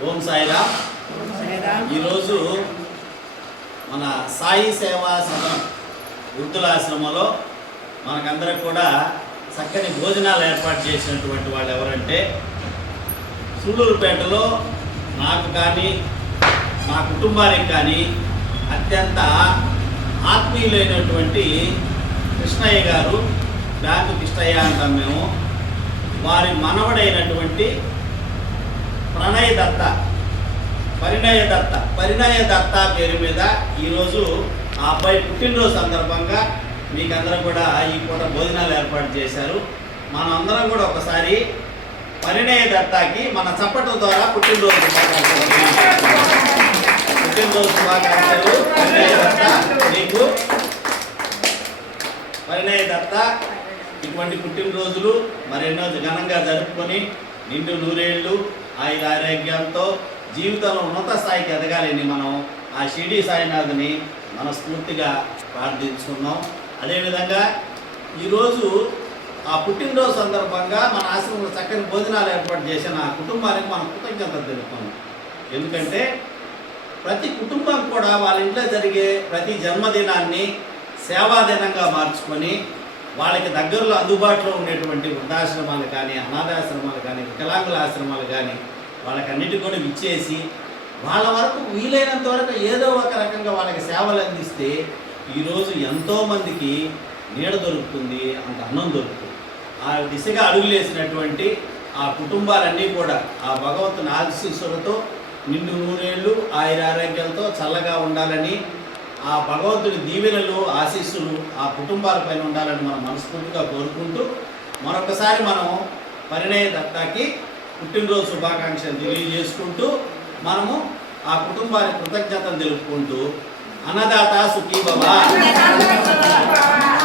ఓం సాయిరామ్. ఈరోజు మన సాయి సేవా సదనం వృద్ధుల ఆశ్రమంలో మనకందరికి కూడా చక్కని భోజనాలు ఏర్పాటు చేసినటువంటి వాళ్ళు ఎవరంటే సూళ్ళూరుపేటలో నాకు కానీ మా కుటుంబానికి కానీ అత్యంత ఆత్మీయులైనటువంటి కృష్ణయ్య గారు బ్యాంకు కృష్ణయ్య అంటాం మేము. వారి మనవడైనటువంటి ప్రణయ దత్త పరిణయ దత్త పరిణయ దత్త పేరు మీద ఈరోజు ఆ అబ్బాయి పుట్టినరోజు సందర్భంగా మీకందరూ కూడా ఈ పూట భోజనాలు ఏర్పాటు చేశారు. మనందరం కూడా ఒకసారి పరిణయ దత్తాకి మన చప్పట్ల ద్వారా పుట్టినరోజు పుట్టినరోజు శుభాకాంక్షలు. పరిణయ దత్త మీకు పరిణయ దత్త ఇటువంటి పుట్టినరోజులు మరెన్నో ఘనంగా జరుపుకొని నిండు నూరేళ్ళు ఆయుధ ఆరోగ్యంతో జీవితంలో ఉన్నత స్థాయికి ఎదగాలని మనం ఆ షిరిడి సాయినాథుని మనస్ఫూర్తిగా ప్రార్థించుకున్నాం. అదేవిధంగా ఈరోజు ఆ పుట్టినరోజు సందర్భంగా మన ఆశ్రమంలో చక్కని భోజనాలు ఏర్పాటు చేసిన ఆ కుటుంబానికి మనం కృతజ్ఞతలు తెలుపుకున్నాం ఎందుకంటే ప్రతి కుటుంబం కూడా వాళ్ళ ఇంట్లో జరిగే ప్రతి జన్మదినాన్ని సేవా దినంగా మార్చుకొని వాళ్ళకి దగ్గరలో అందుబాటులో ఉండేటువంటి వృద్ధాశ్రమాలు కానీ అనాథాశ్రమాలు కానీ వికలాంగుల ఆశ్రమాలు కానీ వాళ్ళకన్నిటి కూడా ఇచ్చేసి వాళ్ళ వరకు వీలైనంత వరకు ఏదో ఒక రకంగా వాళ్ళకి సేవలు అందిస్తే ఈరోజు ఎంతోమందికి నీడ దొరుకుతుంది అంత అన్నం దొరుకుతుంది. ఆ దిశగా అడుగులేసినటువంటి ఆ కుటుంబాలన్నీ కూడా ఆ భగవంతుని ఆశీస్సులతో నిండు నూరేళ్ళు ఆయుర ఆరోగ్యాలతో చల్లగా ఉండాలని ఆ భగవంతుడి దీవెనలు ఆశీస్సులు ఆ కుటుంబాలపైన ఉండాలని మనం మనస్ఫూర్తిగా కోరుకుంటూ మరొకసారి మనం పరిణయ దత్తాకి పుట్టినరోజు శుభాకాంక్షలు తెలియజేసుకుంటూ మనము ఆ కుటుంబానికి కృతజ్ఞతలు తెలుపుకుంటూ అన్నదాత సుఖీ భవ.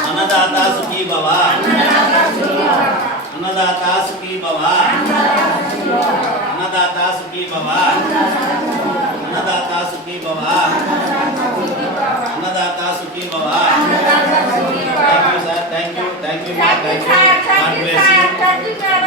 అన్నదాత సుఖీ భవ. అన్నదాత సుఖీ భవ. అన్నదాత సుఖీ భవ. అన్నదాత సుఖీ భవ. 全体看全体看全体看